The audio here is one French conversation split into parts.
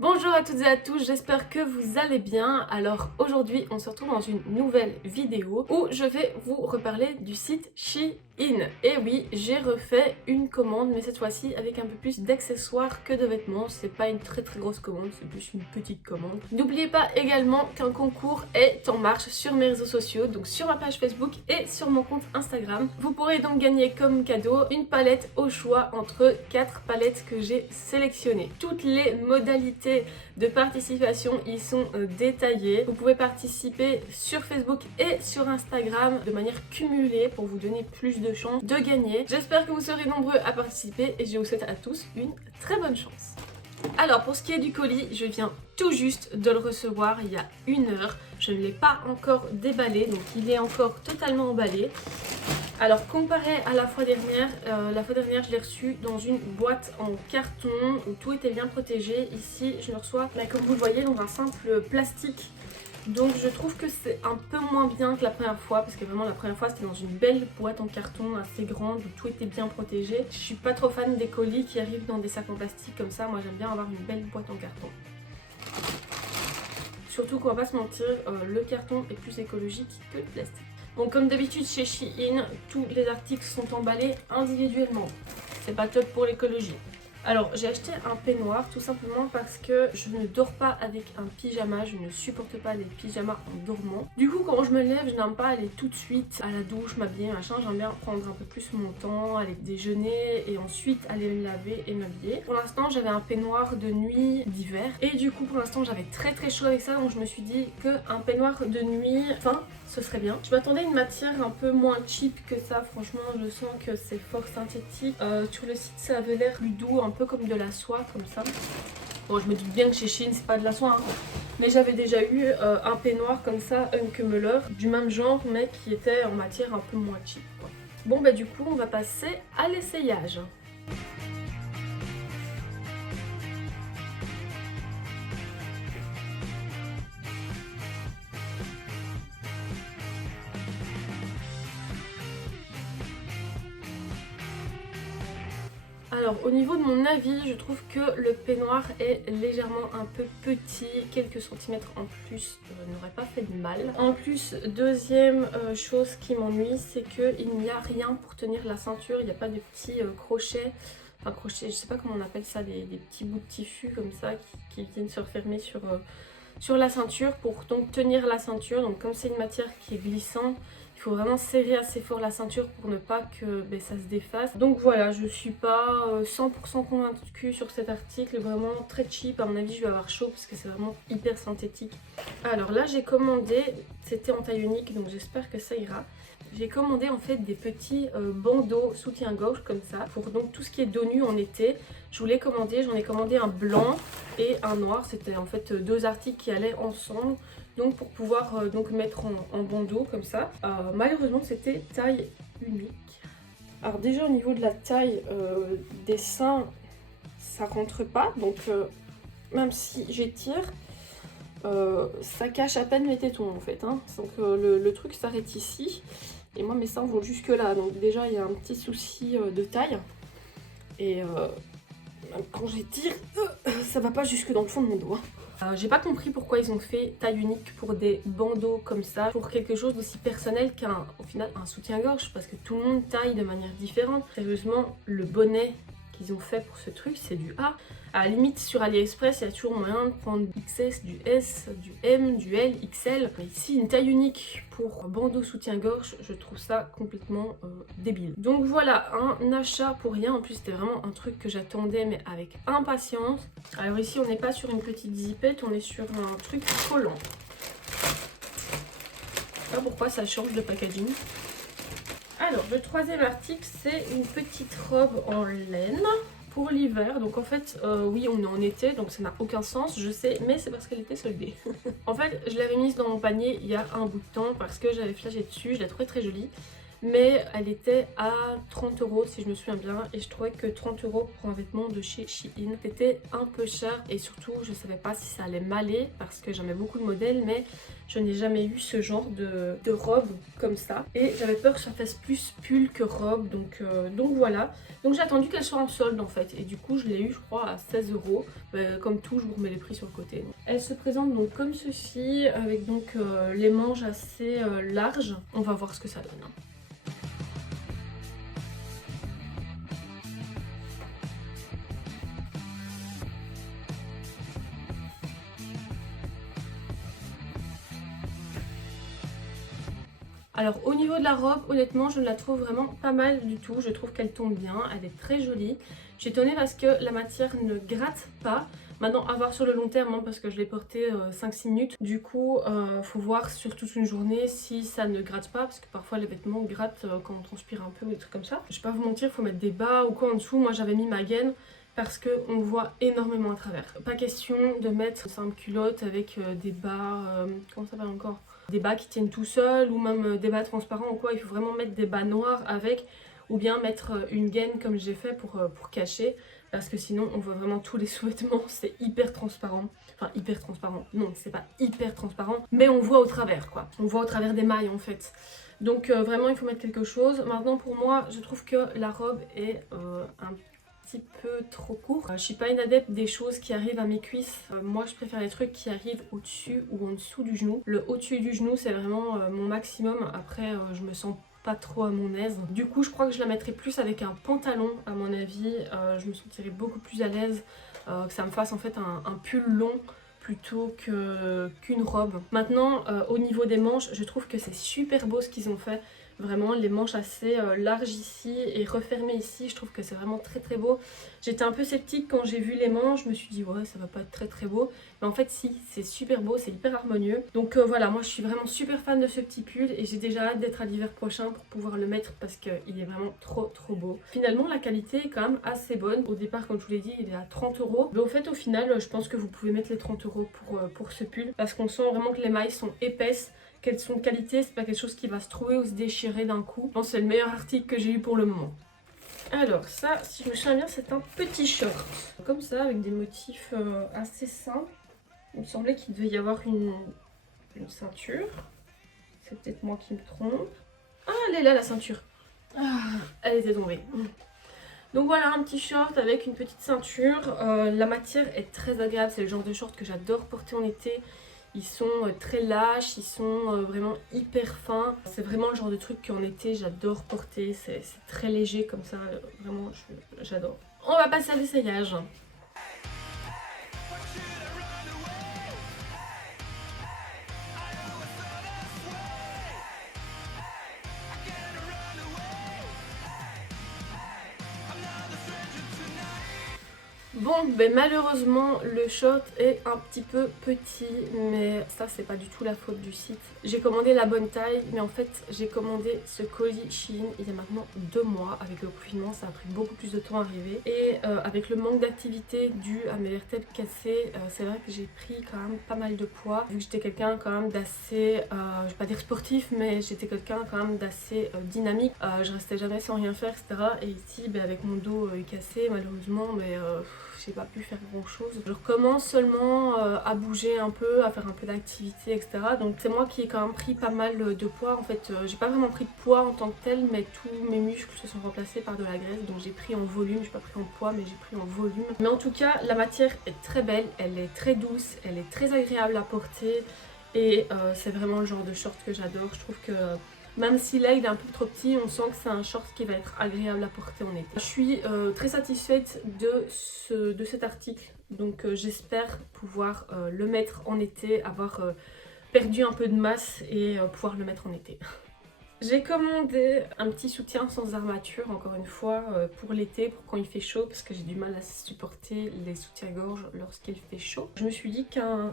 Bonjour à toutes et à tous, j'espère que vous allez bien. Alors aujourd'hui on se retrouve dans une nouvelle vidéo où je vais vous reparler du site Shein. Et oui, j'ai refait une commande mais cette fois-ci avec un peu plus d'accessoires que de vêtements. C'est pas une très grosse commande, c'est plus une petite commande. N'oubliez pas également qu'un concours est en marche sur mes réseaux sociaux, donc sur ma page Facebook et sur mon compte Instagram. Vous pourrez donc gagner comme cadeau une palette au choix entre 4 palettes que j'ai sélectionnées. Toutes les modalités de participation y sont détaillées. Vous pouvez participer sur Facebook et sur Instagram de manière cumulée pour vous donner plus de chances de gagner. J'espère que vous serez nombreux à participer et je vous souhaite à tous une très bonne chance. Alors pour ce qui est du colis, je viens tout juste de le recevoir il y a 1 heure. Je ne l'ai pas encore déballé, donc il est encore totalement emballé. Alors comparé à la fois dernière je l'ai reçu dans une boîte en carton où tout était bien protégé. Ici je le reçois, comme vous le voyez, dans un simple plastique. Donc je trouve que c'est un peu moins bien que la première fois, parce que vraiment la première fois c'était dans une belle boîte en carton assez grande où tout était bien protégé. Je suis pas trop fan des colis qui arrivent dans des sacs en plastique comme ça, moi j'aime bien avoir une belle boîte en carton. Surtout qu'on va pas se mentir, le carton est plus écologique que le plastique. Donc comme d'habitude chez Shein, tous les articles sont emballés individuellement. C'est pas top pour l'écologie. Alors j'ai acheté un peignoir tout simplement parce que je ne dors pas avec un pyjama, je ne supporte pas les pyjamas en dormant. Du coup quand je me lève, je n'aime pas aller tout de suite à la douche, m'habiller, machin, j'aime bien prendre un peu plus mon temps, aller déjeuner et ensuite aller me laver et m'habiller. Pour l'instant j'avais un peignoir de nuit d'hiver et du coup pour l'instant j'avais très chaud avec ça, donc je me suis dit qu'un peignoir de nuit, ce serait bien. Je m'attendais à une matière un peu moins cheap que ça, franchement je sens que c'est fort synthétique. Sur le site ça avait l'air plus doux, un peu comme de la soie comme ça. Bon, je me doute bien que chez Shein c'est pas de la soie, hein. Mais j'avais déjà eu un peignoir comme ça, Unkemuller, du même genre mais qui était en matière un peu moins cheap, quoi. Bon bah du coup on va passer à l'essayage. Alors au niveau de mon avis, je trouve que le peignoir est légèrement un peu petit, quelques centimètres en plus n'aurait pas fait de mal. En plus, deuxième chose qui m'ennuie, c'est qu'il n'y a rien pour tenir la ceinture, il n'y a pas de petits crochets, enfin crochets, je sais pas comment on appelle ça, des petits bouts de tissu comme ça qui viennent se refermer sur la ceinture pour donc tenir la ceinture. Donc comme c'est une matière qui est glissante, il faut vraiment serrer assez fort la ceinture pour ne pas que ça se défasse. Donc voilà, je suis pas 100% convaincue sur cet article, vraiment très cheap. À mon avis je vais avoir chaud parce que c'est vraiment hyper synthétique. Alors là j'ai commandé, c'était en taille unique donc j'espère que ça ira. J'ai commandé en fait des petits bandeaux soutien-gorge comme ça pour donc tout ce qui est dos nu en été. Je voulais commander, j'en ai commandé un blanc et un noir, c'était en fait deux articles qui allaient ensemble. Donc pour pouvoir donc mettre en bandeau comme ça. Malheureusement c'était taille unique. Alors déjà au niveau de la taille des seins, ça rentre pas. Donc même si j'étire, ça cache à peine mes tétons en fait, hein. Donc le truc s'arrête ici. Et moi mes seins vont jusque là. Donc déjà il y a un petit souci de taille. Et quand j'étire, ça va pas jusque dans le fond de mon dos, hein. J'ai pas compris pourquoi ils ont fait taille unique pour des bandeaux comme ça, pour quelque chose d'aussi personnel au final un soutien-gorge, parce que tout le monde taille de manière différente. Sérieusement, le bonnet qu'ils ont fait pour ce truc, c'est du A. À la limite, sur AliExpress, il y a toujours moyen de prendre du XS, du S, du M, du L, XL. Mais ici, une taille unique pour bandeau soutien-gorge, je trouve ça complètement débile. Donc voilà, un achat pour rien. En plus, c'était vraiment un truc que j'attendais, mais avec impatience. Alors ici, on n'est pas sur une petite zipette, on est sur un truc collant. Je sais pas pourquoi ça change de packaging. Alors, le troisième article, c'est une petite robe en laine pour l'hiver. Donc en fait, oui, on est en été, donc ça n'a aucun sens, je sais, mais c'est parce qu'elle était soldée. En fait, je l'avais mise dans mon panier il y a un bout de temps parce que j'avais flashé dessus, je la trouvais très jolie. mais elle était à 30 € si je me souviens bien, et je trouvais que 30 € pour un vêtement de chez Shein c'était un peu cher, et surtout je savais pas si ça allait m'aller parce que j'aimais beaucoup le modèle, mais je n'ai jamais eu ce genre de robe comme ça, et j'avais peur que ça fasse plus pull que robe, donc voilà. Donc j'ai attendu qu'elle soit en solde en fait, et du coup je l'ai eu je crois à 16 €. Comme tout, je vous remets les prix sur le côté. Elle se présente donc comme ceci, avec donc les manches assez larges. On va voir ce que ça donne, hein. Alors au niveau de la robe, honnêtement je la trouve vraiment pas mal du tout, je trouve qu'elle tombe bien, elle est très jolie. Je suis étonnée parce que la matière ne gratte pas. Maintenant à voir sur le long terme, hein, parce que je l'ai porté 5-6 minutes. Du coup faut voir sur toute une journée si ça ne gratte pas, parce que parfois les vêtements grattent quand on transpire un peu ou des trucs comme ça. Je vais pas vous mentir, il faut mettre des bas ou quoi en dessous. Moi j'avais mis ma gaine parce qu'on voit énormément à travers. Pas question de mettre une simple culotte avec des bas, comment ça s'appelle encore, des bas qui tiennent tout seuls, ou même des bas transparents ou quoi. Il faut vraiment mettre des bas noirs avec, ou bien mettre une gaine comme j'ai fait pour cacher, parce que sinon on voit vraiment tous les sous-vêtements, c'est hyper transparent. Enfin hyper transparent, non c'est pas hyper transparent, mais on voit au travers quoi, on voit au travers des mailles en fait. Donc vraiment il faut mettre quelque chose. Maintenant pour moi je trouve que la robe est un petit peu trop court. Je suis pas une adepte des choses qui arrivent à mes cuisses. Moi je préfère les trucs qui arrivent au-dessus ou en dessous du genou. Le au-dessus du genou c'est vraiment mon maximum. Après je me sens pas trop à mon aise. Du coup je crois que je la mettrai plus avec un pantalon à mon avis. Je me sentirais beaucoup plus à l'aise que ça me fasse en fait un pull long plutôt qu'une robe. Maintenant au niveau des manches, je trouve que c'est super beau ce qu'ils ont fait. Vraiment les manches assez larges ici et refermées ici, je trouve que c'est vraiment très très beau. J'étais un peu sceptique quand j'ai vu les manches, je me suis dit ouais ça va pas être très très beau. Mais en fait si, c'est super beau, c'est hyper harmonieux. Donc voilà, moi je suis vraiment super fan de ce petit pull et j'ai déjà hâte d'être à l'hiver prochain pour pouvoir le mettre parce qu'il est vraiment trop trop beau. Finalement la qualité est quand même assez bonne. Au départ comme je vous l'ai dit il est à 30 €. Mais au fait au final je pense que vous pouvez mettre les 30 € pour ce pull parce qu'on sent vraiment que les mailles sont épaisses, qu'elles sont de qualité, c'est pas quelque chose qui va se trouver ou se déchirer d'un coup. Je pense que c'est le meilleur article que j'ai eu pour le moment. Alors ça, si je me souviens bien, c'est un petit short. Comme ça, avec des motifs assez simples. Il me semblait qu'il devait y avoir une ceinture. C'est peut-être moi qui me trompe. Ah, elle est là la ceinture. Ah, elle était tombée. Donc voilà, un petit short avec une petite ceinture. La matière est très agréable, c'est le genre de short que j'adore porter en été. Ils sont très lâches, ils sont vraiment hyper fins. C'est vraiment le genre de truc qu'en été j'adore porter. C'est très léger comme ça, vraiment j'adore. On va passer à l'essayage. Bon, ben malheureusement le short est un petit peu petit, mais ça c'est pas du tout la faute du site. J'ai commandé la bonne taille, mais en fait j'ai commandé ce colis Shein il y a maintenant 2 mois. Avec le confinement ça a pris beaucoup plus de temps à arriver, et avec le manque d'activité dû à mes vertèbres cassées, c'est vrai que j'ai pris quand même pas mal de poids. Vu que j'étais quelqu'un quand même d'assez, je vais pas dire sportif, mais j'étais quelqu'un quand même d'assez dynamique. Je restais jamais sans rien faire, etc. Et ici ben, avec mon dos cassé malheureusement, mais j'ai pas pu faire grand chose. Je recommence seulement à bouger un peu, à faire un peu d'activité, etc. Donc c'est moi qui ai quand même pris pas mal de poids. En fait, j'ai pas vraiment pris de poids en tant que tel, mais tous mes muscles se sont remplacés par de la graisse. Donc j'ai pris en volume, j'ai pas pris en poids, mais j'ai pris en volume. Mais en tout cas, la matière est très belle, elle est très douce, elle est très agréable à porter. Et c'est vraiment le genre de short que j'adore. Je trouve que même si là il est un peu trop petit, on sent que c'est un short qui va être agréable à porter en été. Je suis très satisfaite de cet article, donc j'espère pouvoir le mettre en été, avoir perdu un peu de masse et pouvoir le mettre en été. J'ai commandé un petit soutien sans armature, encore une fois, pour l'été, pour quand il fait chaud, parce que j'ai du mal à supporter les soutiens-gorge lorsqu'il fait chaud. Je me suis dit qu'un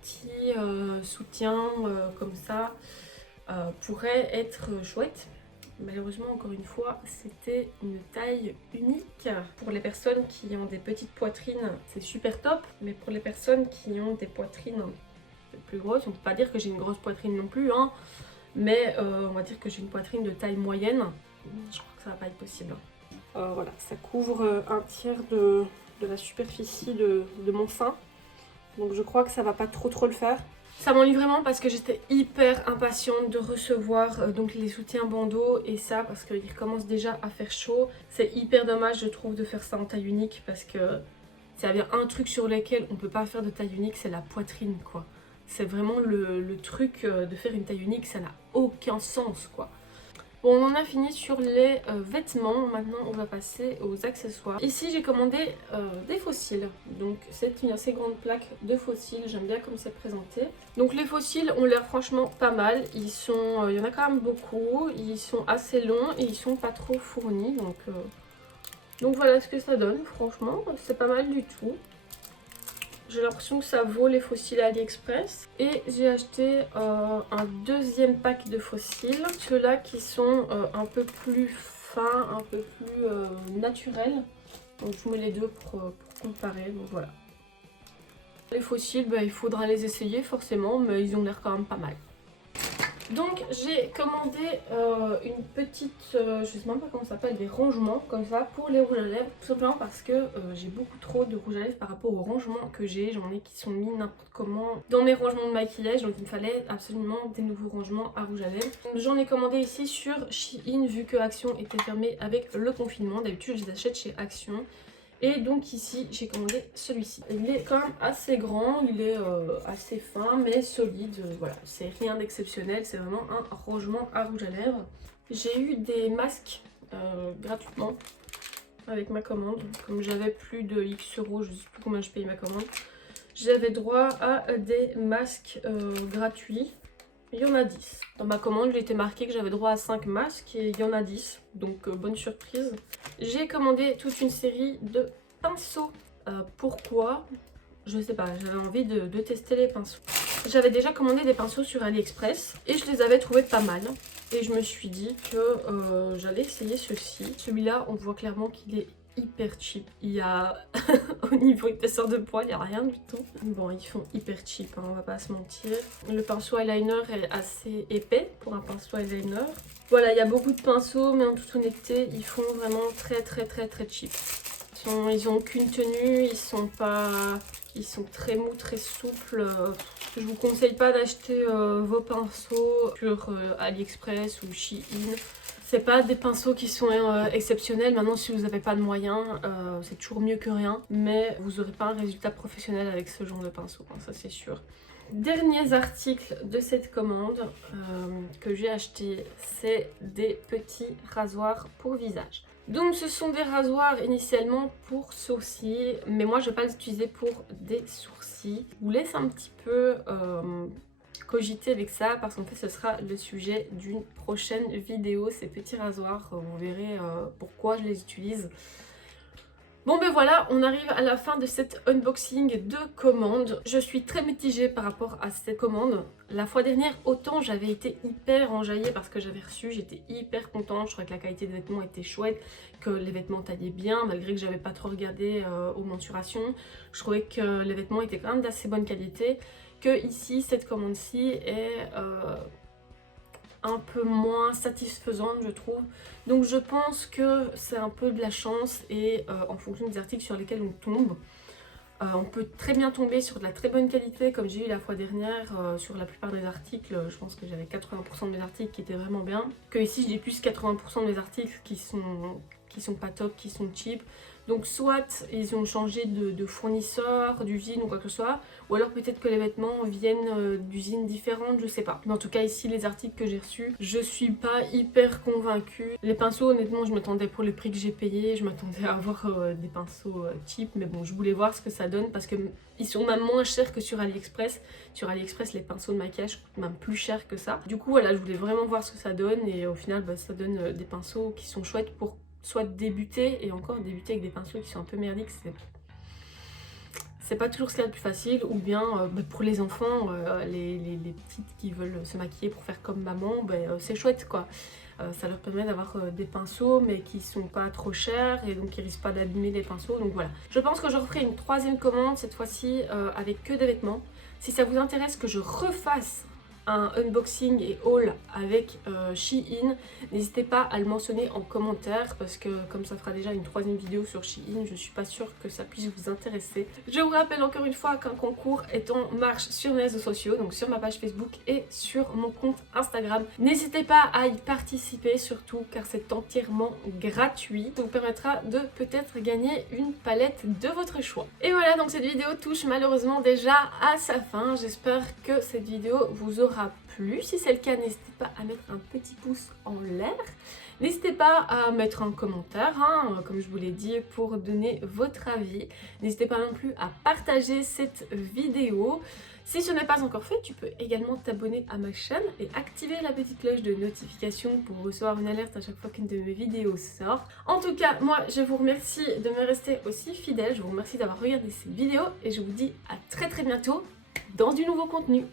petit soutien comme ça pourrait être chouette. Malheureusement, encore une fois, c'était une taille unique. Pour les personnes qui ont des petites poitrines, c'est super top, mais pour les personnes qui ont des poitrines un peu plus grosses, on peut pas dire que j'ai une grosse poitrine non plus, hein, Mais on va dire que j'ai une poitrine de taille moyenne. Je crois que ça va pas être possible. Voilà, ça couvre un tiers de la superficie de mon sein. Donc je crois que ça va pas trop le faire. Ça m'ennuie vraiment parce que j'étais hyper impatiente de recevoir donc les soutiens bandeaux et ça parce qu'il commence déjà à faire chaud. C'est hyper dommage je trouve de faire ça en taille unique parce que s'il y a bien un truc sur lequel on peut pas faire de taille unique, c'est la poitrine quoi. C'est vraiment le truc de faire une taille unique, ça n'a aucun sens quoi. Bon, on en a fini sur les vêtements, maintenant on va passer aux accessoires. Ici j'ai commandé des fossiles, donc c'est une assez grande plaque de fossiles, j'aime bien comme c'est présenté. Donc les fossiles ont l'air franchement pas mal, il y en a quand même beaucoup, ils sont assez longs et ils sont pas trop fournis, donc voilà ce que ça donne, franchement c'est pas mal du tout. J'ai l'impression que ça vaut les fossiles AliExpress. Et j'ai acheté un deuxième pack de fossiles. Ceux-là qui sont un peu plus fins, un peu plus naturels. Donc je mets les deux pour comparer. Donc voilà. Les fossiles, il faudra les essayer forcément, mais ils ont l'air quand même pas mal. Donc j'ai commandé une petite, je sais même pas comment ça s'appelle, des rangements comme ça pour les rouges à lèvres. Tout simplement parce que j'ai beaucoup trop de rouges à lèvres par rapport aux rangements que j'ai. J'en ai qui sont mis n'importe comment dans mes rangements de maquillage. Donc il me fallait absolument des nouveaux rangements à rouge à lèvres. J'en ai commandé ici sur Shein vu que Action était fermée avec le confinement. D'habitude je les achète chez Action. Et donc ici j'ai commandé celui-ci. Il est quand même assez grand, il est assez fin mais solide, voilà, c'est rien d'exceptionnel, c'est vraiment un rangement à rouge à lèvres. J'ai eu des masques gratuitement avec ma commande, comme j'avais plus de X euros, je ne sais plus combien je paye ma commande. J'avais droit à des masques gratuits. Il y en a 10. Dans ma commande, il était marqué que j'avais droit à 5 masques et il y en a 10. Donc bonne surprise. J'ai commandé toute une série de pinceaux. Pourquoi? Je sais pas, j'avais envie de tester les pinceaux. J'avais déjà commandé des pinceaux sur AliExpress et je les avais trouvés pas mal. Et je me suis dit que j'allais essayer ceux-ci. Celui-là, on voit clairement qu'il est hyper cheap. Il y a au niveau épaisseur de poils, il n'y a rien du tout. Bon, ils font hyper cheap, hein, on va pas se mentir. Le pinceau eyeliner est assez épais pour un pinceau eyeliner. Voilà, il y a beaucoup de pinceaux, mais en toute honnêteté, ils font vraiment très cheap. Ils ont aucune tenue, ils sont très mous, très souples. Je vous conseille pas d'acheter vos pinceaux sur AliExpress ou Shein. C'est pas des pinceaux qui sont exceptionnels. Maintenant, si vous n'avez pas de moyens, c'est toujours mieux que rien. Mais vous n'aurez pas un résultat professionnel avec ce genre de pinceau, hein, ça c'est sûr. Derniers articles de cette commande que j'ai acheté, c'est des petits rasoirs pour visage. Donc ce sont des rasoirs initialement pour sourcils, mais moi je vais pas les utiliser pour des sourcils. Je vous laisse un petit peu cogiter avec ça parce qu'en fait ce sera le sujet d'une prochaine vidéo, ces petits rasoirs. Vous verrez pourquoi je les utilise. Bon ben voilà, on arrive à la fin de cet unboxing de commande. Je suis très mitigée par rapport à cette commande. La fois dernière, autant j'avais été hyper enjaillée parce que j'avais reçu, j'étais hyper contente. Je trouvais que la qualité des vêtements était chouette, que les vêtements taillaient bien, malgré que j'avais pas trop regardé aux mensurations. Je trouvais que les vêtements étaient quand même d'assez bonne qualité. Que ici, cette commande-ci est un peu moins satisfaisante je trouve, donc je pense que c'est un peu de la chance et en fonction des articles sur lesquels on tombe, on peut très bien tomber sur de la très bonne qualité comme j'ai eu la fois dernière sur la plupart des articles. Je pense que j'avais 80% de mes articles qui étaient vraiment bien, que ici j'ai plus 80% de mes articles qui sont pas top, qui sont cheap. Donc soit ils ont changé de fournisseur, d'usine ou quoi que ce soit, ou alors peut-être que les vêtements viennent d'usines différentes, je sais pas. Mais en tout cas ici les articles que j'ai reçus, je suis pas hyper convaincue. Les pinceaux honnêtement je m'attendais pour le prix que j'ai payé, je m'attendais à avoir des pinceaux cheap, mais bon je voulais voir ce que ça donne parce que ils sont même moins chers que sur AliExpress. Sur AliExpress les pinceaux de maquillage coûtent même plus cher que ça. Du coup voilà, je voulais vraiment voir ce que ça donne et au final ça donne des pinceaux qui sont chouettes pour soit débuter, et encore débuter avec des pinceaux qui sont un peu merdiques, c'est pas toujours ce qu'il y a de plus facile, ou bien pour les enfants, les petites qui veulent se maquiller pour faire comme maman, c'est chouette quoi. Ça leur permet d'avoir des pinceaux mais qui sont pas trop chers et donc qui risquent pas d'abîmer les pinceaux, donc voilà. Je pense que je referai une troisième commande cette fois-ci avec que des vêtements. Si ça vous intéresse que je refasse un unboxing et haul avec Shein, n'hésitez pas à le mentionner en commentaire parce que comme ça fera déjà une 3e vidéo sur Shein, je suis pas sûre que ça puisse vous intéresser. Je vous rappelle encore une fois qu'un concours est en marche sur mes réseaux sociaux, donc sur ma page Facebook et sur mon compte Instagram. N'hésitez pas à y participer surtout car c'est entièrement gratuit. Ça vous permettra de peut-être gagner une palette de votre choix. Et voilà, donc cette vidéo touche malheureusement déjà à sa fin. J'espère que cette vidéo vous aura plu. Si c'est le cas, n'hésitez pas à mettre un petit pouce en l'air. N'hésitez pas à mettre un commentaire, comme je vous l'ai dit, pour donner votre avis. N'hésitez pas non plus à partager cette vidéo. Si ce n'est pas encore fait, tu peux également t'abonner à ma chaîne et activer la petite cloche de notification pour recevoir une alerte à chaque fois qu'une de mes vidéos sort. En tout cas, moi, je vous remercie de me rester aussi fidèle. Je vous remercie d'avoir regardé cette vidéo et je vous dis à très bientôt dans du nouveau contenu.